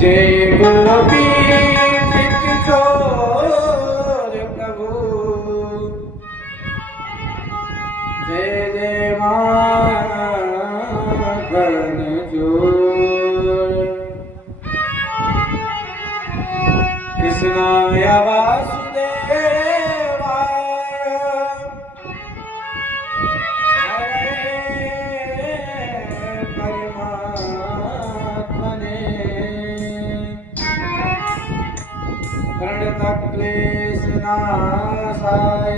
जय गोपी चित चोर प्रभु, जय जय माखन चोर। कृष्णाय वासुदेवाय हरे परमात्मने प्रणतक्लेशनाशाय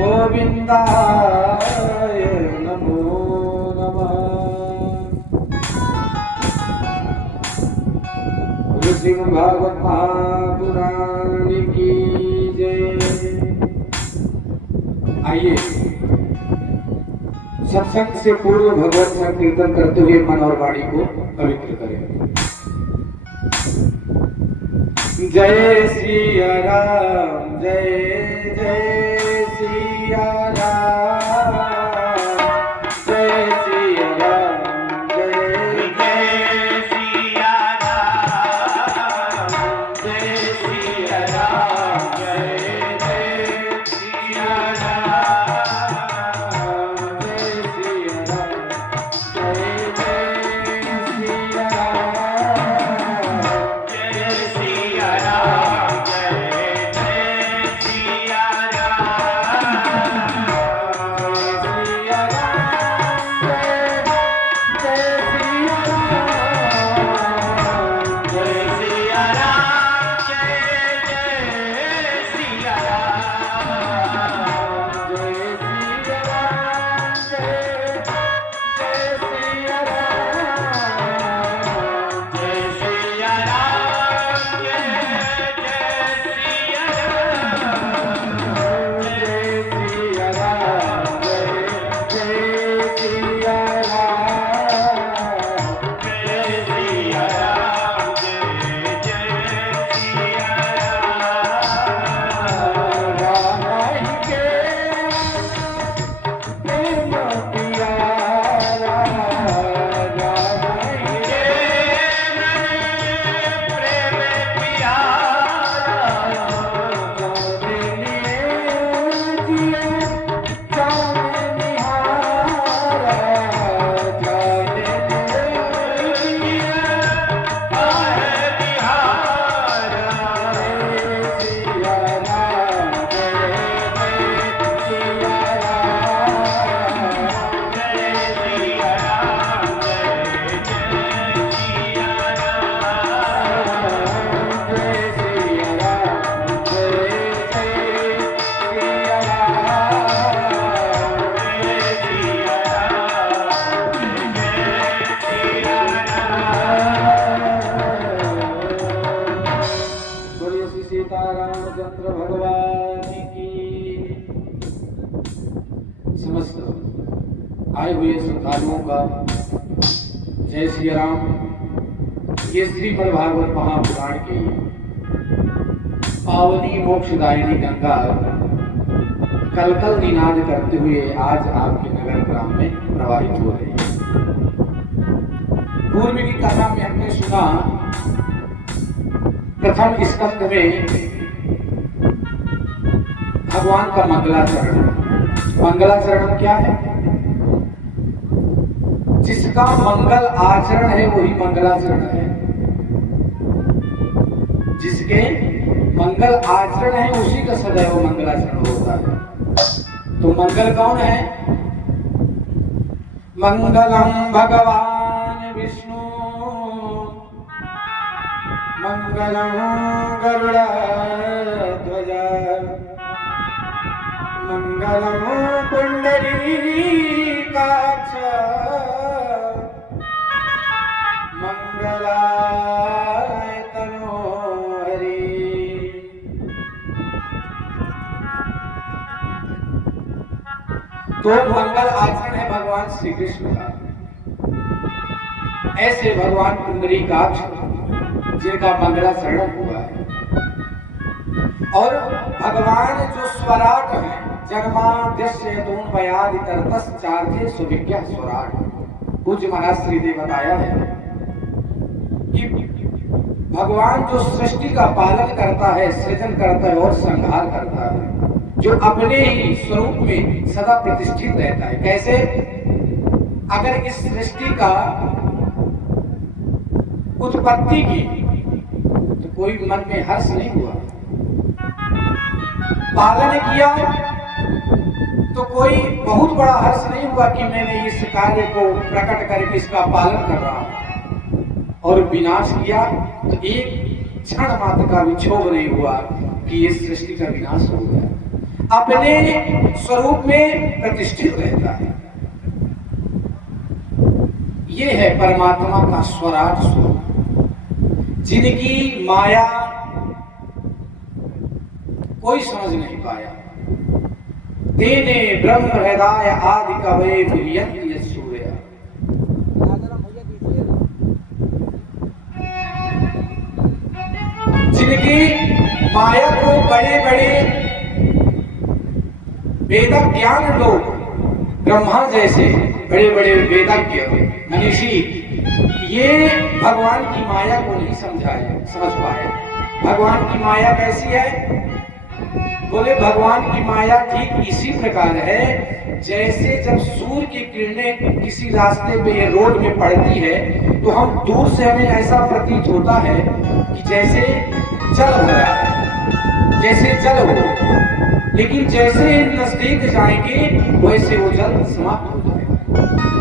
गोविन्दाय नमो नमः। श्रीमद्भागवत महापुराण की जय। आइए सत्संग से पूर्व भगवत संकीर्तन करते हुए मन और वाणी को पवित्र करें। जय सिया राम, जय जय सिया राम, जय सिया राम, जय जय सिया राम, जय सिया राम, जय जय सिया राम, जय सिया राम, जय जय सिया राम, जय सिया राम, जय जय सिया रामचंद्र भगवान की। समस्त आए हुए श्रद्धालुओं का जय श्री राम। ये श्रीमद् भागवत महापुराण की पावनी मोक्षदायिनी गंगा कलकल निनाद करते हुए आज आपके नगर ग्राम में प्रवाहित हो रही है। पूर्व की कथा में हमने सुना प्रथम स्कंद में भगवान का मंगलाचरण। मंगलाचरण क्या है? जिसका मंगल आचरण है वही मंगलाचरण है। जिसके मंगल आचरण है उसी का सदैव मंगलाचरण होता है। तो मंगल कौन है? मंगलम भगवान विष्णु, मंगलम गरुड़ध्वज, मंगलम पुंडरीकाक्ष, मंगलाय तनोहरि। तो मंगल आचरण है भगवान श्री कृष्ण का। ऐसे भगवान पुंडरीकाक्ष जिनका मंगलाचरण हुआ है, और भगवान जो स्वराट है, जन्माद्यस्य तोन्मयादितरतश्चार्थे सुविज्ञः स्वराट। पूज्य महाराज श्री ने बताया है कि भगवान जो सृष्टि का पालन करता है, सृजन करता है और संहार करता है, जो अपने ही स्वरूप में सदा प्रतिष्ठित रहता है। कैसे? अगर इस सृष्टि का उत्पत्ति की तो कोई मन में हर्ष नहीं हुआ, पालन किया तो कोई बहुत बड़ा हर्ष नहीं हुआ कि मैंने इस कार्य को प्रकट करके इसका पालन कर रहा हूं, और विनाश किया तो एक क्षण मात्र का भी क्षोभ नहीं हुआ कि इस सृष्टि का विनाश हो गया। अपने स्वरूप में प्रतिष्ठित रहता है। ये है परमात्मा का स्वराट स्वरूप, जिनकी माया कोई समझ नहीं पाया। तेने ब्रह्म हृदय आदि कवये मुह्यन्ति यस्सूर्या। जिनकी माया को बड़े बड़े वेदक ज्ञान लोग, ब्रह्मा जैसे बड़े बड़े वेदज्ञ मनीषी, ये भगवान की माया को नहीं समझ पाए। भगवान की माया कैसी है? बोले भगवान की माया ठीक इसी प्रकार है जैसे जब सूर्य की किरणें किसी रास्ते पे या रोड में पड़ती है तो हम दूर से हमें ऐसा प्रतीत होता है कि जैसे जल भरा है, जैसे जल हो, लेकिन जैसे नजदीक जाएंगे वैसे वो जल समाप्त हो जाएगा।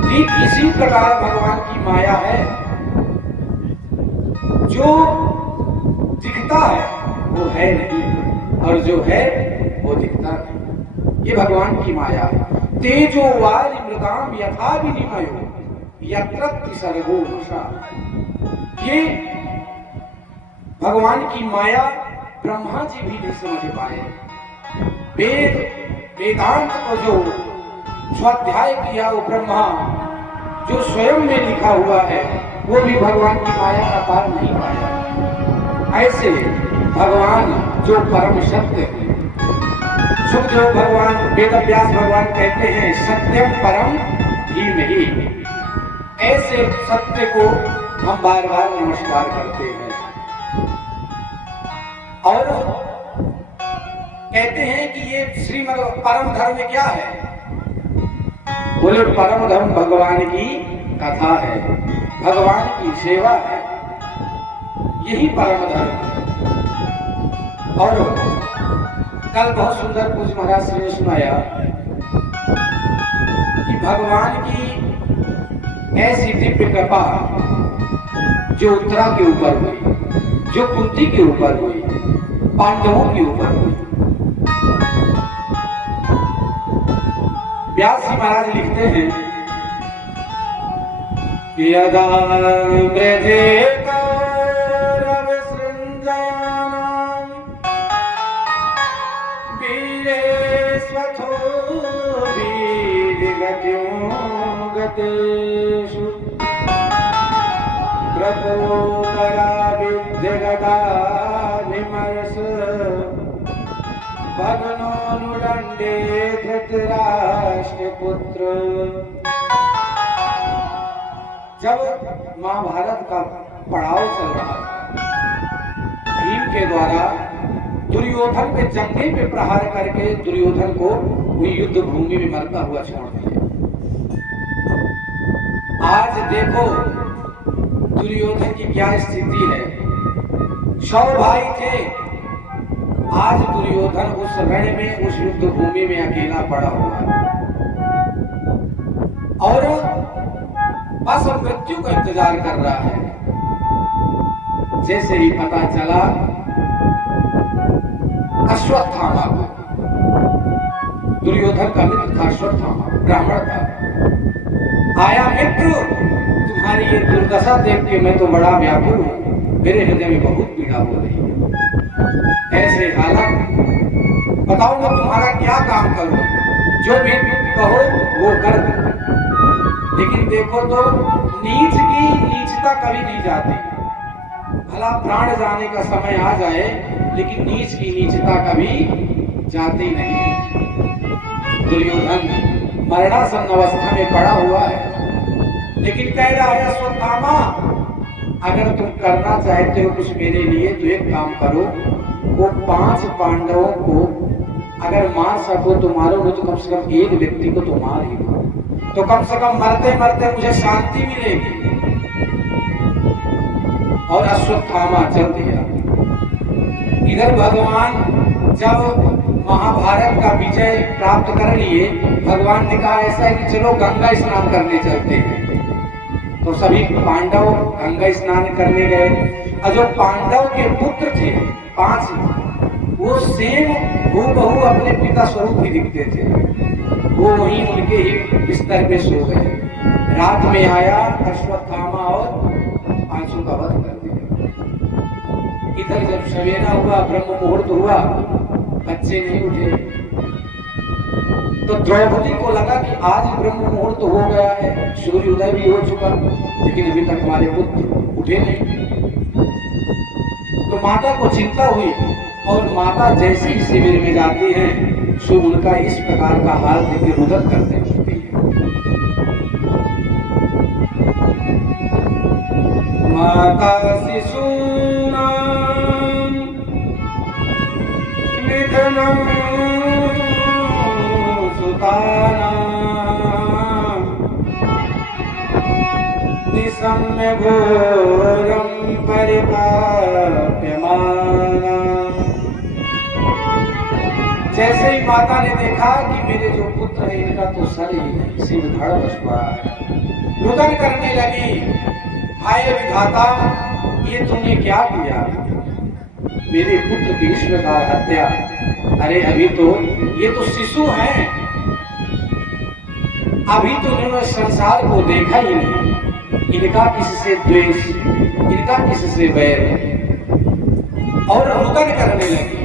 ठीक इसी प्रकार भगवान की माया है, जो दिखता है वो है नहीं और जो है वो दिखता नहीं। ये भगवान की माया है। तेजो वारि मृगाम यथा विनिमयो यत्र सर्गो वशा। ये भगवान की माया ब्रह्मा जी भी नहीं समझ पाए। वेदांत को जो स्वाध्याय किया वो ब्रह्मा, जो स्वयं में लिखा हुआ है, वो भी भगवान की माया का पार नहीं पाया। ऐसे भगवान जो परम सत्य है, सुखदेव भगवान, वेद व्यास भगवान कहते हैं सत्यम परम धीमहि। ऐसे सत्य को हम बार बार नमस्कार करते हैं और कहते हैं कि ये श्रीमद् परम धर्म क्या है? बोले परम धर्म भगवान की कथा है, भगवान की सेवा है, यही परम धर्म है। और कल बहुत सुंदर पूज्य महाराज श्री ने सुनाया कि भगवान की ऐसी दिव्य कृपा जो उत्तरा के ऊपर हुई, जो कुंती के ऊपर हुई, पांडवों के ऊपर हुई। व्यास जी महाराज लिखते हैं यदा मृधे भगनोनुदंडे धृतराष्ट्रपुत्र। जब महाभारत का पड़ाव चल रहा था, भीम के द्वारा दुर्योधन पे जंगे पे प्रहार करके दुर्योधन को वही युद्ध भूमि में मरता हुआ छोड़ दिया। आज देखो दुर्योधन की क्या स्थिति है। 100 भाई थे, आज दुर्योधन उस रण में, उस युद्ध भूमि में अकेला पड़ा हुआ है और बस मृत्यु का इंतजार कर रहा है। जैसे ही पता चला अश्वत्थामा को, दुर्योधन का मित्र था अश्वत्थामा, ब्राह्मण था, आया मित्र तुम्हारी ये दुर्दशा देख के मैं तो बड़ा व्याकुल हूं, मेरे हृदय में बहुत पीड़ा हो रही है। ऐसे हालात बताओ मैं तुम्हारा क्या काम करूं, जो भी कहो वो कर दो। लेकिन देखो तो नीच की नीचता कभी नहीं जाती। भला प्राण जाने का समय आ जाए लेकिन नीच की नीचता कभी जाती नहीं। दुर्योधन मरणासन्न अवस्था में पड़ा हुआ है, लेकिन कह रहा है अश्वत्थामा अगर तुम करना चाहते हो कुछ मेरे लिए तो एक काम करो, वो 5 पांडवों को अगर मार सको तो मारो, नहीं तो कम से कम एक व्यक्ति को तो मार ही दो, तो कम से कम मरते मरते मुझे शांति मिलेगी। और अश्वत्थामा चल दिया। इधर भगवान जब महाभारत का विजय प्राप्त कर लिए, भगवान ने कहा ऐसा है कि चलो गंगा स्नान करने चलते हैं। तो सभी पांडव गंगा स्नान करने गए, और जो पांडव के पुत्र थे 5, वो सेम हूबहू अपने पिता स्वरूप ही दिखते थे। वो वहीं उनके ही बिस्तर पे सो गए। रात में आया अश्वत्थामा और 5 का वध कर दिया। इधर जब सवेरा हुआ, ब्रह्म मुहूर्त हुआ, बच्चे नहीं उठे, तो द्रौपदी को लगा कि आज ब्रह्म मुहूर्त हो गया है, सूर्य उदय भी हो चुका, लेकिन अभी तक हमारे पुत्र उठे नहीं। तो माता को चिंता हुई, और माता जैसे ही शिविर में जाती हैं, सो उनका इस प्रकार का हाल देख रुदन करते होती है। माता शिशूनां निधनं सुतानां निशम्य घोरं परिताप्यमाना। जैसे ही माता ने देखा कि मेरे जो पुत्र है इनका तो सर ही नहीं, सिर धड़ बस पड़ा है, रुदन करने लगी, हाय विधाता, ये तुमने क्या किया, मेरे पुत्र की इस प्रकार हत्या। अरे अभी तो ये तो शिशु हैं, अभी तो इन्होंने संसार को देखा ही नहीं, इनका किससे द्वेष, इनका किससे वैर, और रुदन करने लगी।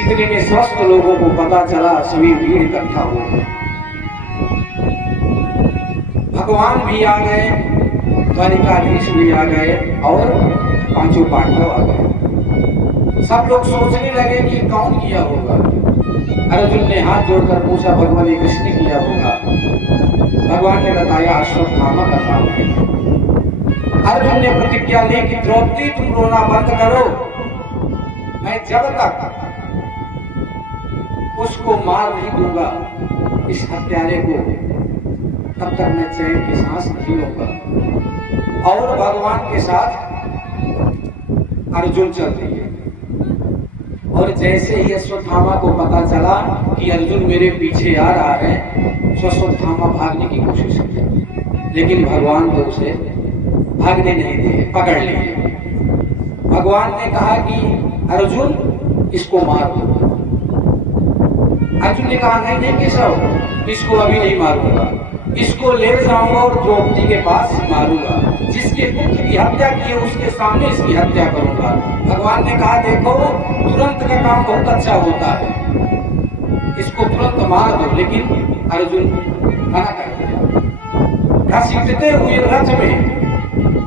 इतने में स्वस्थ लोगों को पता चला, सभी भीड़ इकट्ठा हो गए। भगवान भी आ गए, द्वारिकाधीश भी आ गए, और 5 पांडव आ गए। सब लोग सोचने लगे कि कौन किया होगा। अर्जुन ने हाथ जोड़कर पूछा, भगवान ये किसने किया होगा? भगवान ने बताया अश्वत्थामा का काम है। अर्जुन ने प्रतिज्ञा ली कि द्रौपदी तुम रोना बंद करो, मैं जब तक उसको मार नहीं दूंगा, इस हत्यारे को, तब तक मैं चैन की सांस नहीं लूंगा। और भगवान के साथ अर्जुन चल रही है। और जैसे ही अश्वत्थामा को पता चला कि अर्जुन मेरे पीछे आ रहा है, अश्वत्थामा भागने की कोशिश की, लेकिन भगवान तो उसे भागने नहीं दिए, पकड़ लिए। भगवान ने कहा कि अर्जुन इसको मार दो। अर्जुन ने कहा नहीं नहीं केशव, इसको अभी नहीं मारूंगा, इसको ले जाऊंगा और द्रौपदी के पास मारूंगा, जिसके पुत्र की हत्या की है उसके सामने इसकी हत्या करूंगा। भगवान ने कहा देखो तुरंत का काम बहुत अच्छा होता है, इसको तुरंत मार दो, लेकिन अर्जुन मना कर दिया। घसीटते हुए रथ में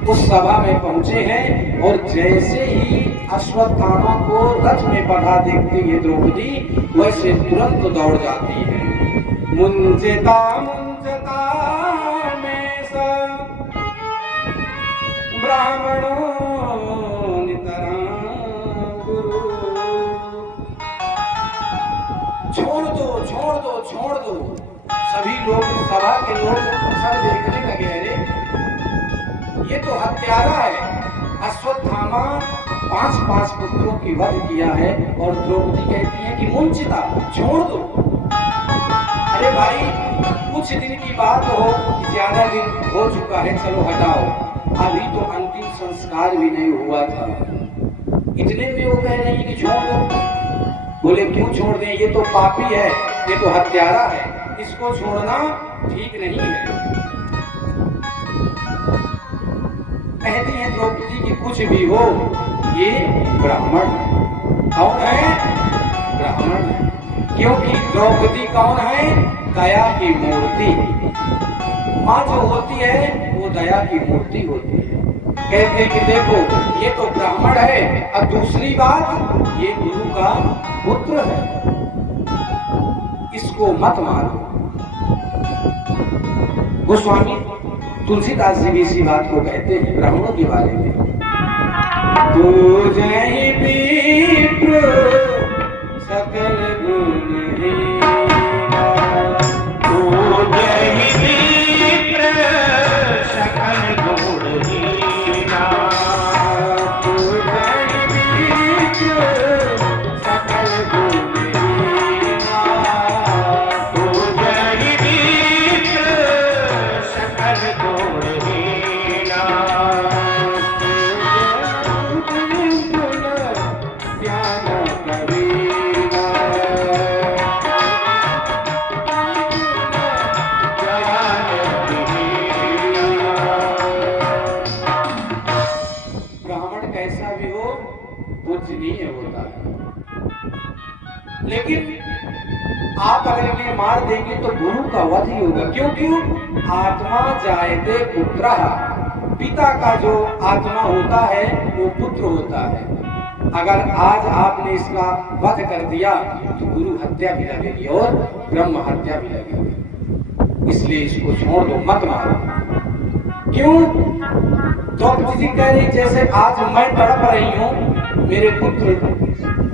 उस सभा में पहुंचे हैं, और जैसे ही अश्वत्थामा को रथ में बढ़ा देखती है द्रौपदी, वैसे तुरंत दौड़ जाती है। मुंजता मुंजता में सब ब्राह्मणों गुरु, छोड़ दो छोड़ दो छोड़ दो। सभी लोग, सभा के लोग सब देखने लगे, अरे ये तो हत्यारा है, अश्वत्थामा 5 पुत्रों की वध किया है, और द्रौपदी कहती है कि मुंचिता छोड़ दो। अरे भाई कुछ दिन की बात हो, ज्यादा दिन हो चुका है, चलो हटाओ, अभी तो अंतिम संस्कार भी नहीं हुआ था। इतने में वो कह रही है कि छोड़ दो। बोले क्यों छोड़ दें, ये तो पापी है, ये तो हत्यारा है, इसको छोड़ना ठीक नहीं है। कहती है द्रौपदी की कुछ भी हो, ये ब्राह्मण कौन है? ब्राह्मण है, क्योंकि द्रौपदी कौन है? दया की मूर्ति। माँ जो होती है वो दया की मूर्ति होती है। कहते हैं कि देखो ये तो ब्राह्मण है, अब दूसरी बात ये गुरु का पुत्र है, इसको मत मारो। गोस्वामी तुलसीदास जी भी इसी बात को कहते हैं ब्राह्मणों के बारे में। तू जहि विप्र सकल गुणहीना, तू जहि विप्र सकल गुणहीना, तू जहि विप्र सकल गुणहीना, तू जहि विप्र सकल गुणहीना, ज्ञान कबीरा, ब्राह्मण कैसा भी हो पूजनीय होता है, लेकिन आप अगर इन्हें मार देंगे तो गुरु का वध ही होगा। क्योंकि आत्मा जायते पुत्रः, पिता का जो आत्मा होता है वो पुत्र होता है। अगर आज आपने इसका वध कर दिया तो गुरु हत्या भी लगेगी और ब्रह्म हत्या भी लगेगी, इसलिए इसको छोड़ दो, मत मारो। क्यों? द्रौपदी जी कह रही जैसे आज मैं तड़प रही हूँ मेरे पुत्र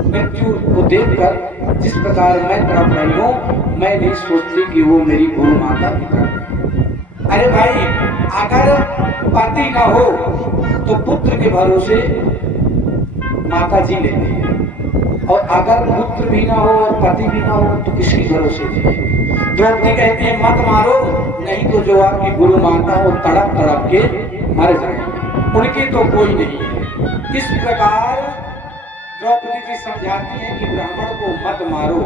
मृत्यु को देखकर, जिस प्रकार मैं तड़प रही हूँ, मैं नहीं सोचती कि वो मेरी गुरु माता पिता। अरे भाई, अगर पति ना हो तो पुत्र के भरोसे माता जी लेते हैं, और अगर पुत्र भी ना हो और पति भी ना हो तो किसके भरोसे जिएगी? द्रौपदी कहती है मत मारो, नहीं तो जो आपकी गुरु माता हो तड़प तड़प के मर जाएंगे, उनकी तो कोई नहीं है। इस प्रकार द्रौपदी जी समझाती हैं कि ब्राह्मण को मत मारो।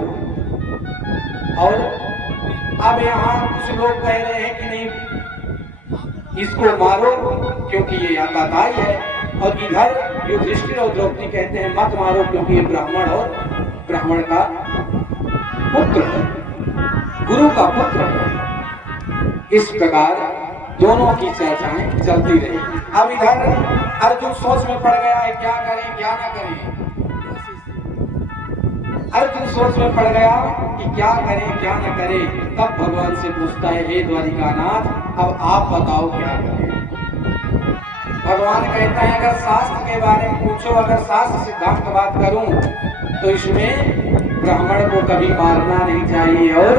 और अब यहाँ कुछ लोग कह रहे हैं कि नहीं इसको मारो क्योंकि ये आताताई है, और इधर युधिष्ठिर और द्रौपदी कहते हैं मत मारो क्योंकि ये ब्राह्मण और ब्राह्मण का पुत्र है, गुरु का पुत्र है। इस प्रकार दोनों की चर्चाएं चलती रही। अब इधर अर्जुन सोच में पड़ गया है, क्या करें क्या ना करें। अर्जुन सोच में पड़ गया कि क्या करें क्या न करें। तब भगवान से पूछता है हे द्वारिकानाथ, अब आप बताओ क्या करें। भगवान कहता है अगर शास्त्र के बारे में पूछो, अगर शास्त्र सिद्धांत की बात करूं तो इसमें ब्राह्मण को कभी मारना नहीं चाहिए और